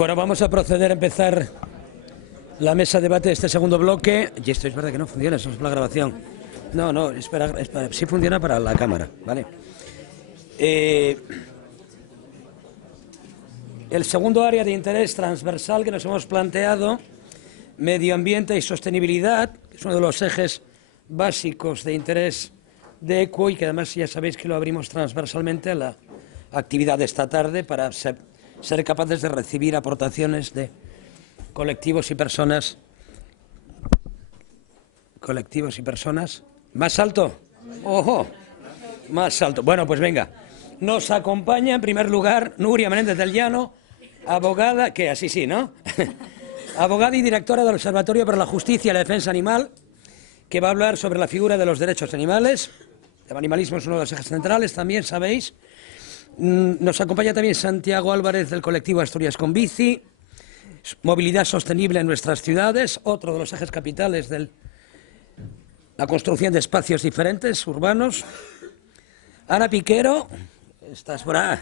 Bueno, vamos a proceder a empezar la mesa de debate de este segundo bloque. Y esto es verdad que no funciona, eso es la grabación. No, espera, sí funciona para la cámara, ¿vale? El segundo área de interés transversal que nos hemos planteado, medio ambiente y sostenibilidad, que es uno de los ejes básicos de interés de ECUO y que además ya sabéis que lo abrimos transversalmente a la actividad de esta tarde para ser capaces de recibir aportaciones de colectivos y personas. ¿Más alto? ¡Ojo! Más alto. Bueno, pues venga. Nos acompaña en primer lugar Nuria Menéndez del Llano, abogada, que así sí, ¿no? Abogada y directora del Observatorio para la Justicia y la Defensa Animal, que va a hablar sobre la figura de los derechos animales. El animalismo es uno de los ejes centrales, también sabéis. Nos acompaña también Santiago Álvarez del colectivo Asturias con Bici, movilidad sostenible en nuestras ciudades, otro de los ejes capitales de la construcción de espacios diferentes, urbanos. Ana Piquero, ¿estás por ahí?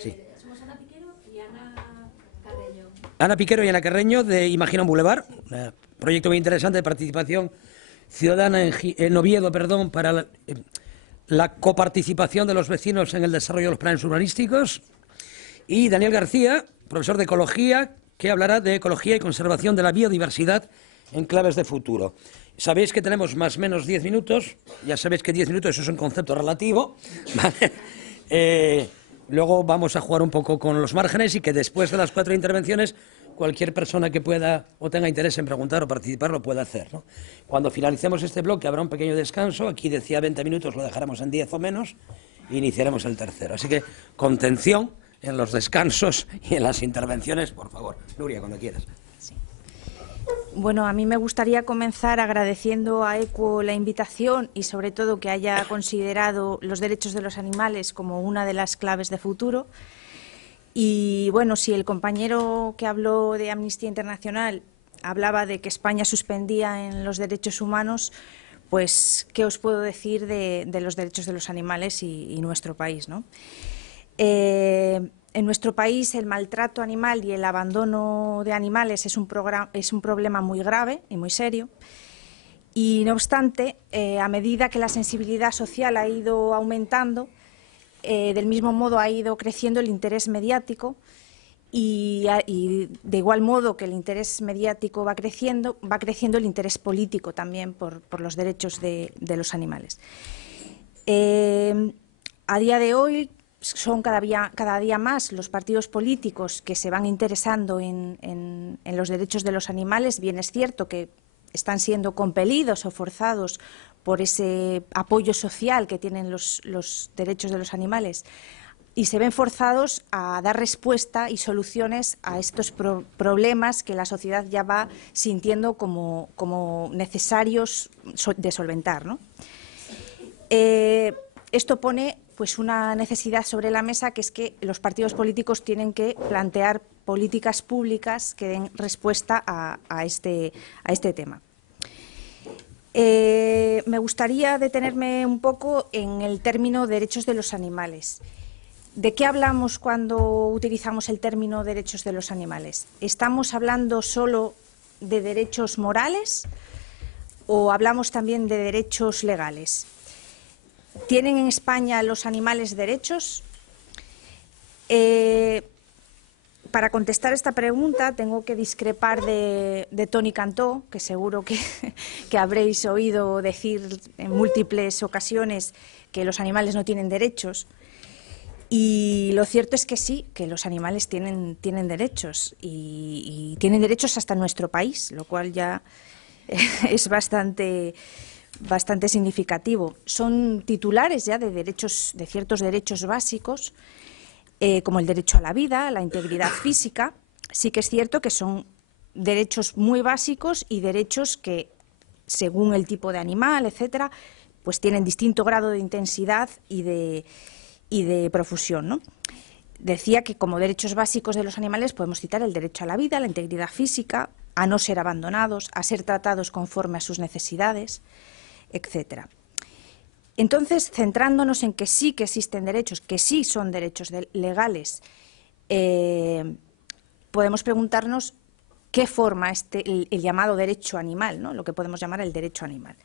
Sí. Somos Ana Piquero y Ana Carreño. Ana Piquero y Ana Carreño de Imagina un Boulevard, un proyecto muy interesante de participación ciudadana en Oviedo, para la coparticipación de los vecinos en el desarrollo de los planes urbanísticos. Y Daniel García, profesor de Ecología, que hablará de ecología y conservación de la biodiversidad en claves de futuro. Sabéis que tenemos más o menos 10 minutos, ya sabéis que 10 minutos eso es un concepto relativo, ¿vale? Luego vamos a jugar un poco con los márgenes y que después de las 4 intervenciones cualquier persona que pueda o tenga interés en preguntar o participar lo puede hacer, ¿no? Cuando finalicemos este bloque habrá un pequeño descanso, aquí decía 20 minutos, lo dejaremos en 10 o menos, e iniciaremos el tercero. Así que contención en los descansos y en las intervenciones, por favor. Nuria, cuando quieras. Sí. Bueno, a mí me gustaría comenzar agradeciendo a ECUO la invitación y sobre todo que haya considerado los derechos de los animales como una de las claves de futuro. Y bueno, si el compañero que habló de Amnistía Internacional hablaba de que España suspendía en los derechos humanos, pues ¿qué os puedo decir de los derechos de los animales y nuestro país, ¿no? En nuestro país el maltrato animal y el abandono de animales es un problema muy grave y muy serio. Y no obstante, a medida que la sensibilidad social ha ido aumentando, del mismo modo ha ido creciendo el interés mediático y de igual modo que el interés mediático va creciendo el interés político también por los derechos de los animales. A día de hoy son cada día más los partidos políticos que se van interesando en los derechos de los animales. Bien es cierto que están siendo compelidos o forzados por ese apoyo social que tienen los derechos de los animales y se ven forzados a dar respuesta y soluciones a estos problemas que la sociedad ya va sintiendo como necesarios de solventar, ¿no? Esto pone pues una necesidad sobre la mesa, que es que los partidos políticos tienen que plantear políticas públicas que den respuesta a este tema. Me gustaría detenerme un poco en el término derechos de los animales. ¿De qué hablamos cuando utilizamos el término derechos de los animales? ¿Estamos hablando solo de derechos morales o hablamos también de derechos legales? ¿Tienen en España los animales derechos? Para contestar esta pregunta tengo que discrepar de Toni Cantó, que seguro que habréis oído decir en múltiples ocasiones que los animales no tienen derechos. Y lo cierto es que sí, que los animales tienen derechos y tienen derechos hasta en nuestro país, lo cual ya es bastante significativo. Son titulares ya de ciertos derechos básicos, como el derecho a la vida, a la integridad física. Sí que es cierto que son derechos muy básicos y derechos que, según el tipo de animal, etcétera, pues tienen distinto grado de intensidad y de profusión, ¿no? Decía que como derechos básicos de los animales podemos citar el derecho a la vida, a la integridad física, a no ser abandonados, a ser tratados conforme a sus necesidades, etcétera. Entonces, centrándonos en que sí que existen derechos, que sí son derechos legales, podemos preguntarnos qué forma el llamado derecho animal, ¿no? Lo que podemos llamar el derecho animal.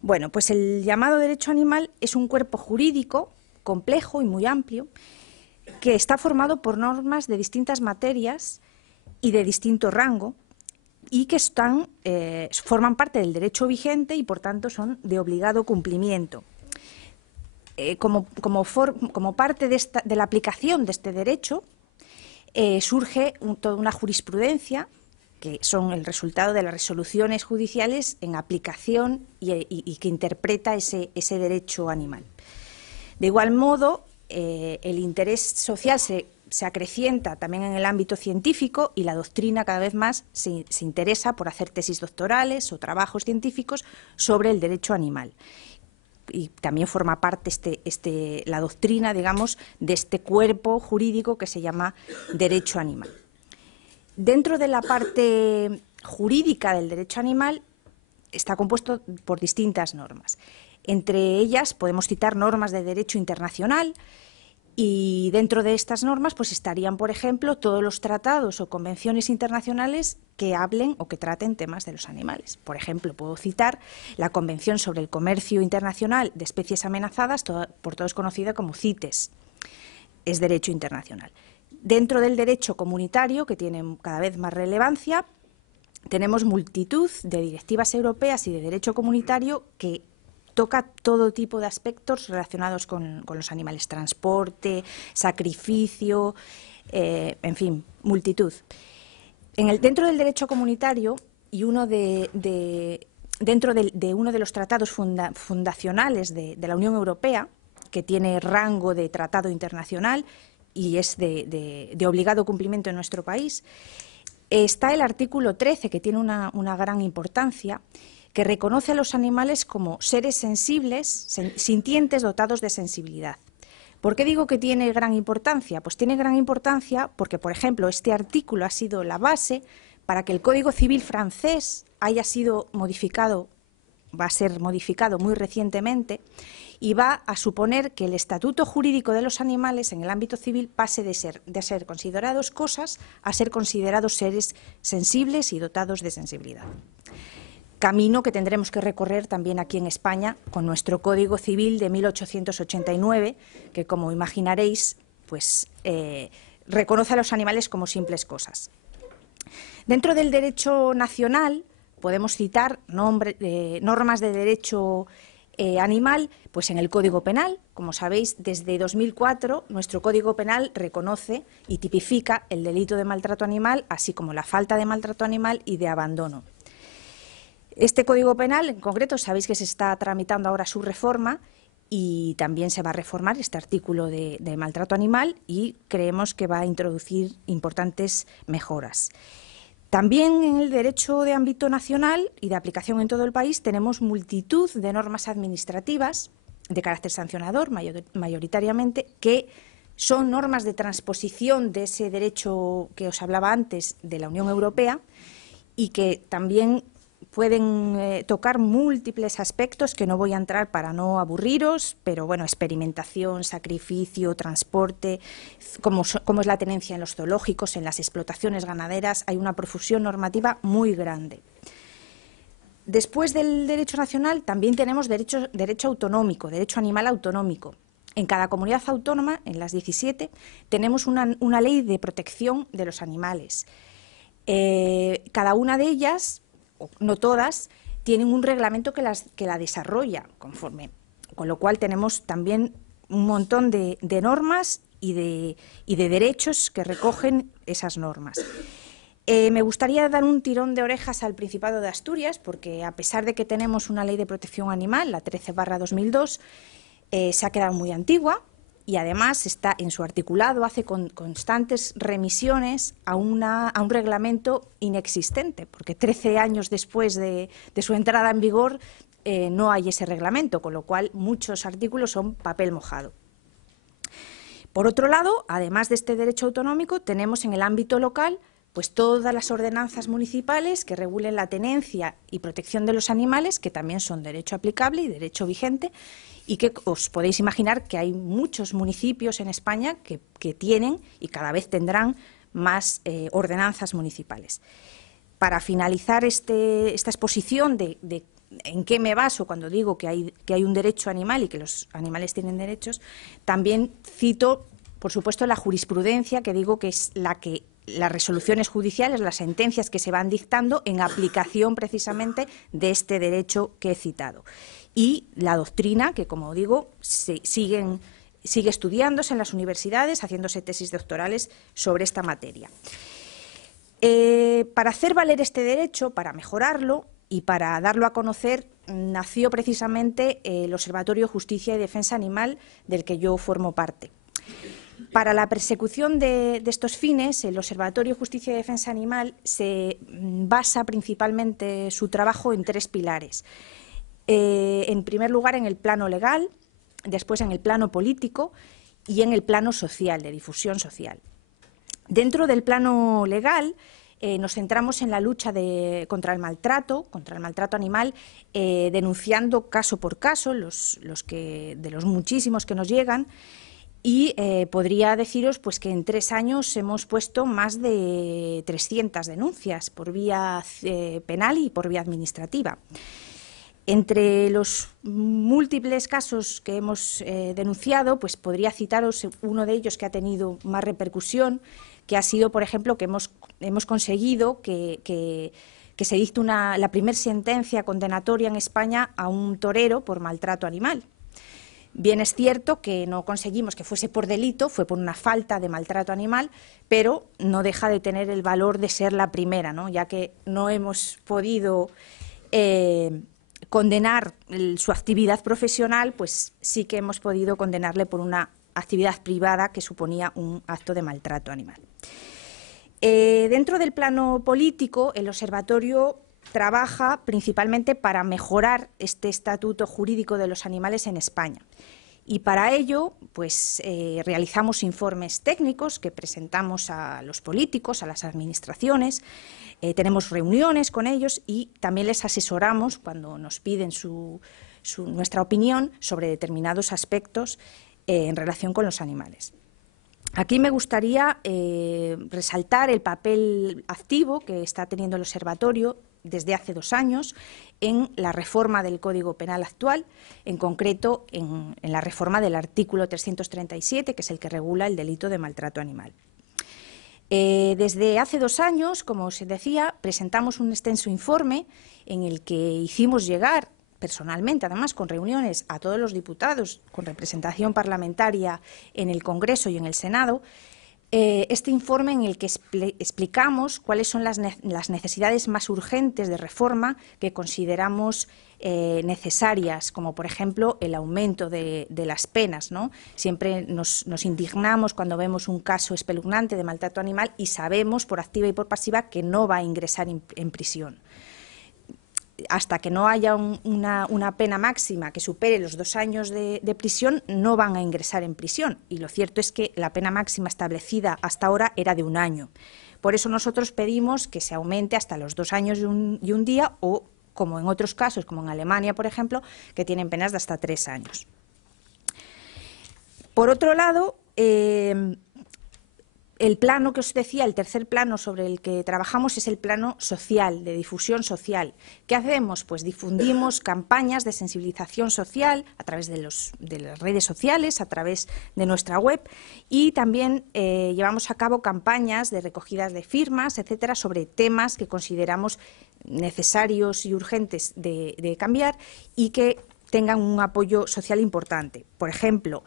Bueno, pues el llamado derecho animal es un cuerpo jurídico complejo y muy amplio que está formado por normas de distintas materias y de distinto rango y que forman parte del derecho vigente y, por tanto, son de obligado cumplimiento. Como parte de la aplicación de este derecho, surge toda una jurisprudencia que son el resultado de las resoluciones judiciales en aplicación y que interpreta ese derecho animal. De igual modo, el interés social se acrecienta también en el ámbito científico y la doctrina cada vez más se interesa por hacer tesis doctorales o trabajos científicos sobre el derecho animal. Y también forma parte la doctrina, digamos, de este cuerpo jurídico que se llama derecho animal. Dentro de la parte jurídica del derecho animal está compuesto por distintas normas. Entre ellas podemos citar normas de derecho internacional y dentro de estas normas pues estarían, por ejemplo, todos los tratados o convenciones internacionales que hablen o que traten temas de los animales. Por ejemplo, puedo citar la Convención sobre el Comercio Internacional de Especies Amenazadas, por todos conocida como CITES, es derecho internacional. Dentro del derecho comunitario, que tiene cada vez más relevancia, tenemos multitud de directivas europeas y de derecho comunitario que toca todo tipo de aspectos relacionados con los animales, transporte, sacrificio, en fin, multitud. Dentro del derecho comunitario y dentro de uno de los tratados fundacionales de la Unión Europea, que tiene rango de tratado internacional y es de obligado cumplimiento en nuestro país, está el artículo 13, que tiene una gran importancia, que reconoce a los animales como seres sensibles, sintientes, dotados de sensibilidad. ¿Por qué digo que tiene gran importancia? Pues tiene gran importancia porque, por ejemplo, este artículo ha sido la base para que el Código Civil francés haya sido modificado, va a ser modificado muy recientemente, y va a suponer que el estatuto jurídico de los animales en el ámbito civil pase de ser considerados cosas a ser considerados seres sensibles y dotados de sensibilidad. Camino que tendremos que recorrer también aquí en España con nuestro Código Civil de 1889, que, como imaginaréis, pues, reconoce a los animales como simples cosas. Dentro del derecho nacional podemos citar normas de derecho animal, pues en el Código Penal. Como sabéis, desde 2004 nuestro Código Penal reconoce y tipifica el delito de maltrato animal, así como la falta de maltrato animal y de abandono. Este Código Penal, en concreto, sabéis que se está tramitando ahora su reforma y también se va a reformar este artículo de maltrato animal y creemos que va a introducir importantes mejoras. También en el derecho de ámbito nacional y de aplicación en todo el país tenemos multitud de normas administrativas de carácter sancionador, mayoritariamente, que son normas de transposición de ese derecho que os hablaba antes de la Unión Europea y que también pueden tocar múltiples aspectos que no voy a entrar para no aburriros, pero bueno, experimentación, sacrificio, transporte, cómo es la tenencia en los zoológicos, en las explotaciones ganaderas, hay una profusión normativa muy grande. Después del derecho nacional también tenemos derecho autonómico, derecho animal autonómico. En cada comunidad autónoma, en las 17, tenemos una ley de protección de los animales. Cada una de ellas, no todas, tienen un reglamento que la desarrolla conforme, con lo cual tenemos también un montón de normas y de derechos que recogen esas normas. Me gustaría dar un tirón de orejas al Principado de Asturias, porque a pesar de que tenemos una ley de protección animal, la 13/2002, se ha quedado muy antigua y además está en su articulado, hace constantes remisiones a un reglamento inexistente, porque 13 años después de su entrada en vigor no hay ese reglamento, con lo cual muchos artículos son papel mojado. Por otro lado, además de este derecho autonómico, tenemos en el ámbito local pues todas las ordenanzas municipales que regulen la tenencia y protección de los animales, que también son derecho aplicable y derecho vigente, y que os podéis imaginar que hay muchos municipios en España que tienen y cada vez tendrán más ordenanzas municipales. Para finalizar esta exposición de en qué me baso cuando digo que hay un derecho animal y que los animales tienen derechos, también cito, por supuesto, la jurisprudencia, que digo que es las resoluciones judiciales, las sentencias que se van dictando en aplicación precisamente de este derecho que he citado. Y la doctrina, que como digo, sigue estudiándose en las universidades, haciéndose tesis doctorales sobre esta materia. Para hacer valer este derecho, para mejorarlo y para darlo a conocer, nació precisamente el Observatorio Justicia y Defensa Animal, del que yo formo parte. Para la persecución de estos fines, el Observatorio Justicia y Defensa Animal se basa principalmente su trabajo en 3 pilares. En primer lugar, en el plano legal, después en el plano político y en el plano social, de difusión social. Dentro del plano legal, nos centramos en la lucha contra el maltrato animal, denunciando caso por caso de los muchísimos que nos llegan, y podría deciros pues, que en 3 años hemos puesto más de 300 denuncias por vía penal y por vía administrativa. Entre los múltiples casos que hemos denunciado, pues podría citaros uno de ellos que ha tenido más repercusión, que ha sido, por ejemplo, que hemos conseguido que se dicte la primera sentencia condenatoria en España a un torero por maltrato animal. Bien es cierto que no conseguimos que fuese por delito, fue por una falta de maltrato animal, pero no deja de tener el valor de ser la primera, ¿no? Ya que no hemos podido condenar su actividad profesional, pues sí que hemos podido condenarle por una actividad privada que suponía un acto de maltrato animal. Dentro del plano político, el observatorio trabaja principalmente para mejorar este estatuto jurídico de los animales en España. Y para ello, pues, realizamos informes técnicos que presentamos a los políticos, a las administraciones, tenemos reuniones con ellos y también les asesoramos cuando nos piden nuestra opinión sobre determinados aspectos en relación con los animales. Aquí me gustaría resaltar el papel activo que está teniendo el observatorio desde hace 2 años en la reforma del Código Penal actual, en concreto en la reforma del artículo 337, que es el que regula el delito de maltrato animal. Desde hace 2 años, como os decía, presentamos un extenso informe en el que hicimos llegar personalmente, además con reuniones a todos los diputados con representación parlamentaria en el Congreso y en el Senado, este informe en el que explicamos cuáles son las necesidades más urgentes de reforma que consideramos necesarias, como por ejemplo el aumento de las penas, ¿no? Siempre nos indignamos cuando vemos un caso espeluznante de maltrato animal y sabemos por activa y por pasiva que no va a ingresar en prisión. Hasta que no haya una pena máxima que supere los 2 años de prisión, no van a ingresar en prisión. Y lo cierto es que la pena máxima establecida hasta ahora era de 1 año. Por eso nosotros pedimos que se aumente hasta los 2 años y un día, o como en otros casos, como en Alemania, por ejemplo, que tienen penas de hasta 3 años. Por otro lado, el plano que os decía, el tercer plano sobre el que trabajamos es el plano social, de difusión social. ¿Qué hacemos? Pues difundimos campañas de sensibilización social a través de las redes sociales, a través de nuestra web, y también llevamos a cabo campañas de recogidas de firmas, etcétera, sobre temas que consideramos necesarios y urgentes de cambiar y que tengan un apoyo social importante. Por ejemplo,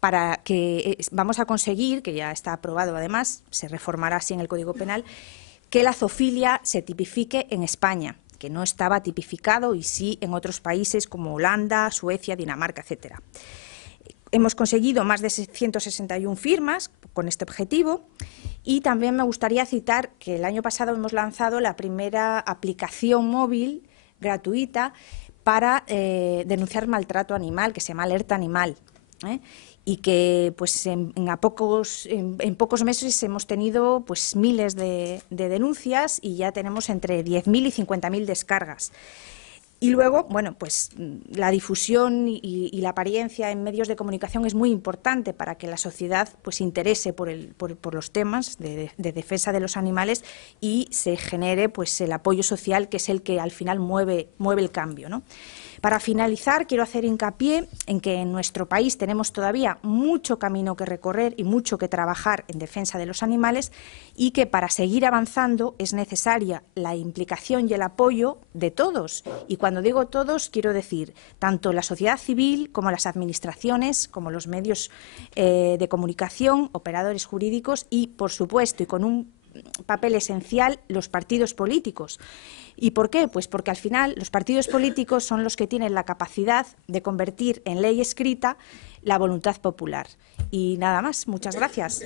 para que vamos a conseguir, que ya está aprobado además, se reformará así en el Código Penal, que la zoofilia se tipifique en España, que no estaba tipificado y sí en otros países como Holanda, Suecia, Dinamarca, etcétera. Hemos conseguido más de 161 firmas con este objetivo y también me gustaría citar que el año pasado hemos lanzado la primera aplicación móvil gratuita para denunciar maltrato animal, que se llama Alerta Animal, y que pues en pocos meses hemos tenido pues miles de denuncias y ya tenemos entre 10.000 y 50.000 descargas. Y luego, bueno, pues la difusión y la apariencia en medios de comunicación es muy importante para que la sociedad pues se interese por los temas de defensa de los animales y se genere pues el apoyo social, que es el que al final mueve el cambio, ¿no? Para finalizar, quiero hacer hincapié en que en nuestro país tenemos todavía mucho camino que recorrer y mucho que trabajar en defensa de los animales, y que para seguir avanzando es necesaria la implicación y el apoyo de todos. Y cuando digo todos, quiero decir tanto la sociedad civil como las administraciones, como los medios de comunicación, operadores jurídicos y, por supuesto, y con un papel esencial, los partidos políticos. ¿Y por qué? Pues porque al final los partidos políticos son los que tienen la capacidad de convertir en ley escrita la voluntad popular. Y nada más. Muchas gracias.